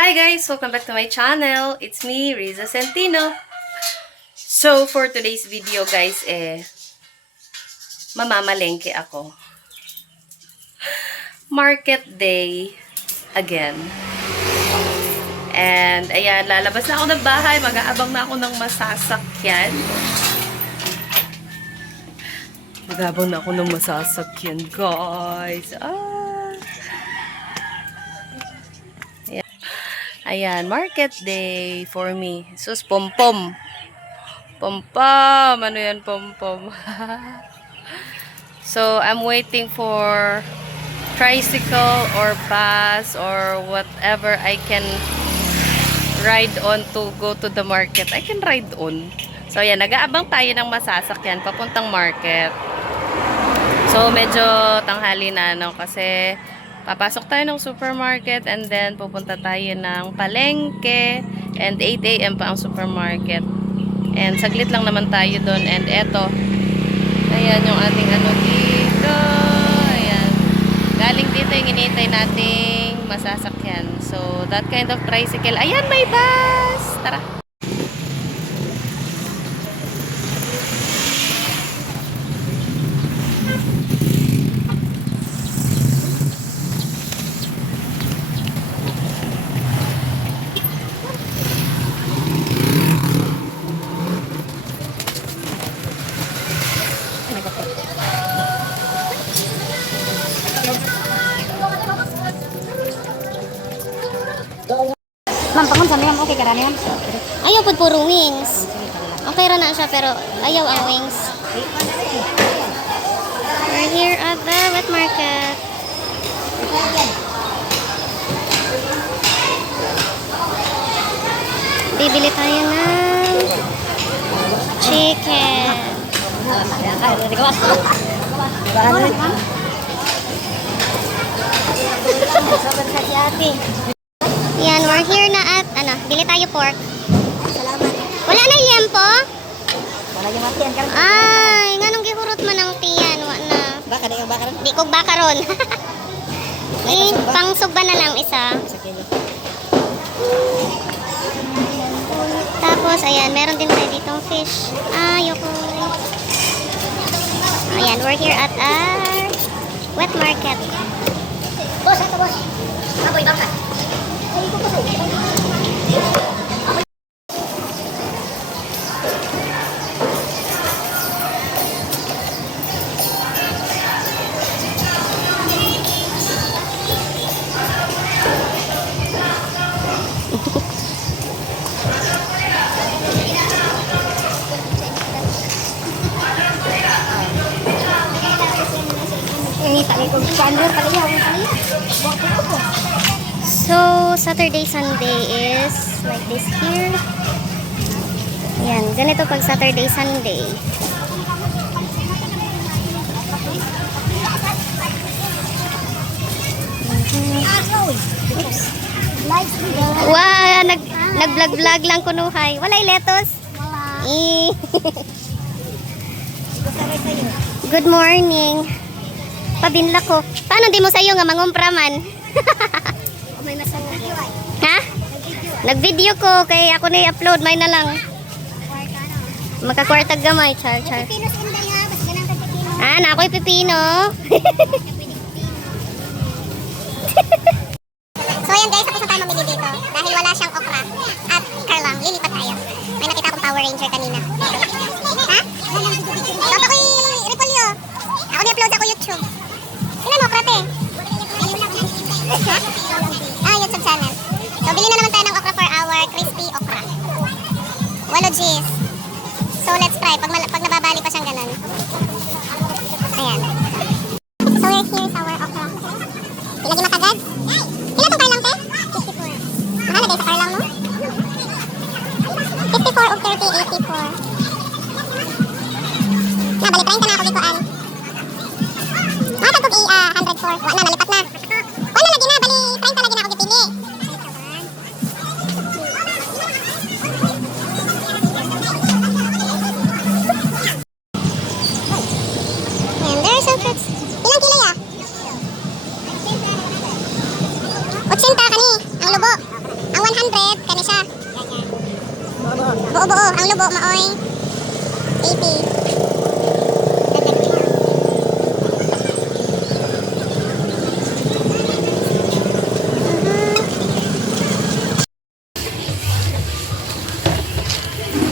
Hi guys! Welcome back to my channel. It's me, Riza Centino. So, for today's video guys, mamamalengke ako. Market day again. And, ayan, lalabas na ako ng bahay. Mag-aabang na ako ng masasakyan. Mag-aabang na ako ng masasakyan, guys. Ayan, market day for me. Sus, pom-pom. Pom-pom. Ano yan, pom-pom? So, I'm waiting for tricycle or bus or whatever I can ride on to go to the market. I can ride on. So, ayan, nag-aabang tayo ng masasakyan papuntang market. So, medyo tanghali na, no? Kasi papasok tayo ng supermarket and then pupunta tayo ng palengke and 8 AM pa ang supermarket. And saglit lang naman tayo doon. And eto, ayan yung ating ano dito. Ayan. Galing dito yung inintay nating masasakyan. So, that kind of tricycle. Ayan, may bus! Tara! Ma'am, pangon sa ma'am, okay ka na yan? Ayaw po puro wings. Okay ra na siya pero ayaw ang wings. We're here at the wet market. Bibili tayo ng chicken. Yan, we're here na at bili tayo pork. Salamat. Wala na yempo? Wala yung matiyan ka. Ay, nganong gihurot man ang tiyan, wa na. Baka na yung baka rin. Di kog bakaron. Pang suba na lang isa. Sa kilo. Tapos, ayan, meron din tayo ditong fish. Ayoko. Ayan, we're here at our wet market. Boss, ito boss. Aboy, baka. So, Saturday, Sunday is like this here. Ayan, ganito pag Saturday, Sunday. Oops. Wow, nag-vlog-vlog lang kunuhay. Walay letos. Good morning. Pabinla ko. Paano di mo sa'yo nga mangumpra man? Ha? Nag-video ko kay ako na i-upload. May na lang. Makakwartag gamay. Char. Na ako'y pipino. So ayan guys, tapos na tayo mamili dito. Dahil wala siyang okra at karlang, lilipat tayo. May nakita akong Power Ranger kanina. Ha? Dapat ko i-repolyo. Ako ni-upload ako YouTube. Ilan mo okra te? Ha? YouTube channel. So bili na naman tayo ng okra for our crispy okra. Walo G's. So let's try. Pag nababali pa siyang ganun. Ayan. So here's our okra. Ilagay makagad. Ilan ang karlang te? 54. Mahal na sa karlang mo? 54 of 30, 84. Balik 30 na ako gikuan. Matag kong 104. Wala na, nalipat na. Wala lagi na, bali 30 lagi na ako gipili. And there's a 100, kani siya. Buo-buo. Ang lubo, maoy 80. Dagdag din.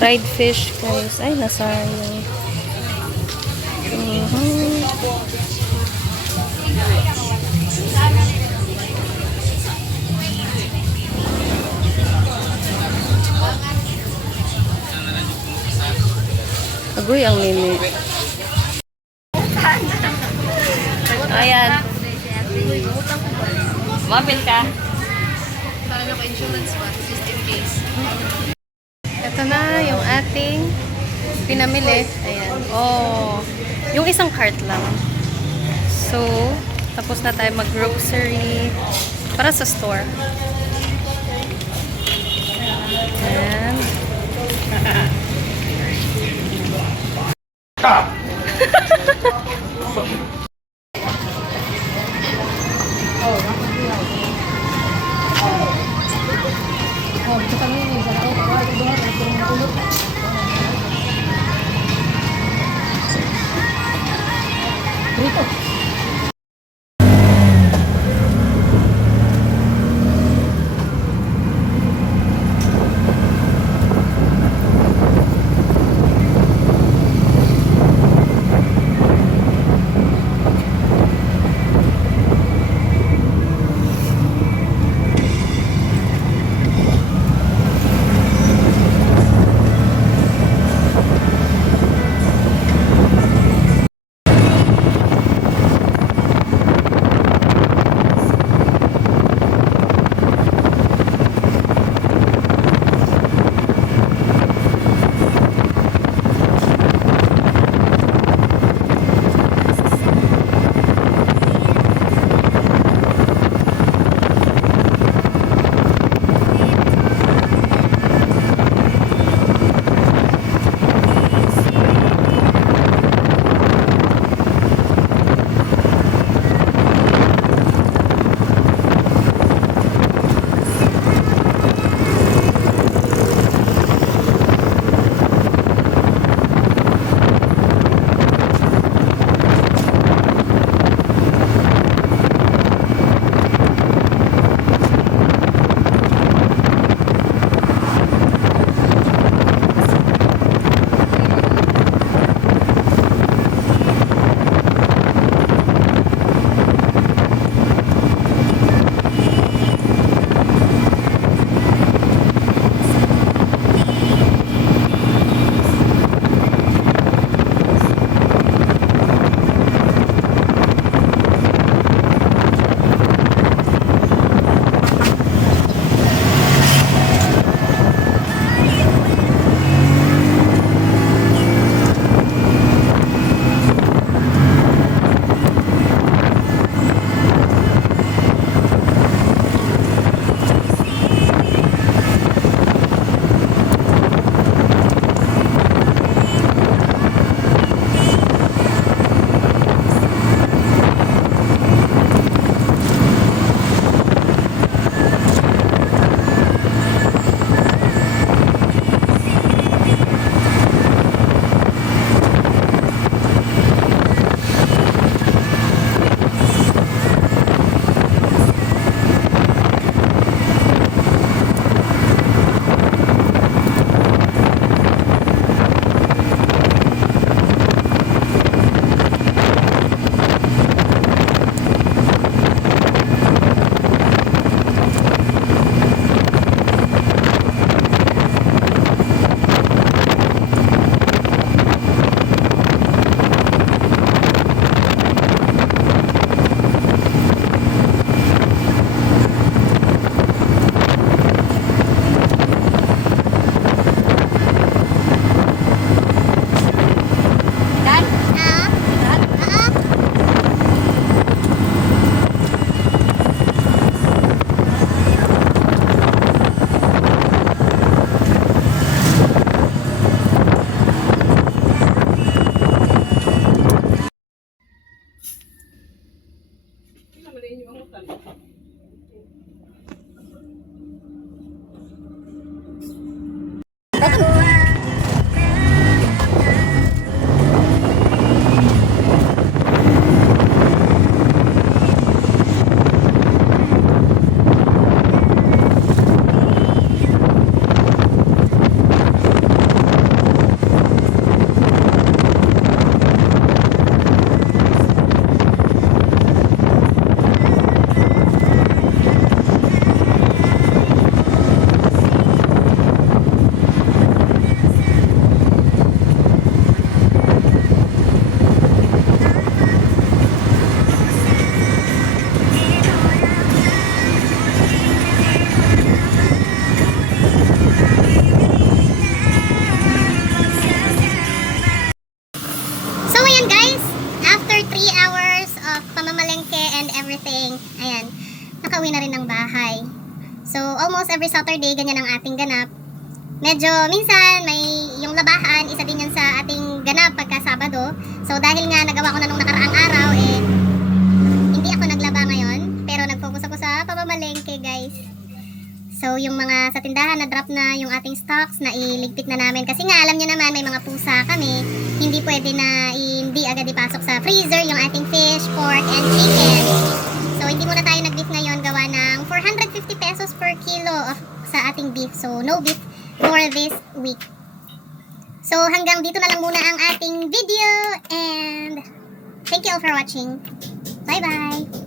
Fried fish, guys. Ay, nasayang. Mhm. Agoy, ang mimi. Ayan. Mapil ka. Ito na yung ating pinamili. Ayan. Oh, yung isang cart lang. So, tapos na tayo mag-grocery para sa store. Ayan. So ayan guys, after 3 hours of pamamalengke and everything, ayan, nakauwi na rin ng bahay. So almost every Saturday, ganyan ang ating ganap. Medyo minsan may yung labahan, isa din yan sa ating ganap pagka Sabado. So dahil nga nagawa ko na nung nakaraang araw, hindi ako naglaba ngayon, pero nag-focus ako sa pamamalengke guys. So yung mga sa tindahan na drop na yung ating stocks na iligpit na namin kasi nga alam nyo naman may mga pusa kami, hindi pwede na hindi agad ipasok sa freezer yung ating fish, pork, and chicken. So hindi muna tayo nag-beef ngayon, gawa ng 450 pesos per kilo sa ating beef. So no beef for this week. So hanggang dito na lang muna ang ating video and thank you all for watching. Bye bye!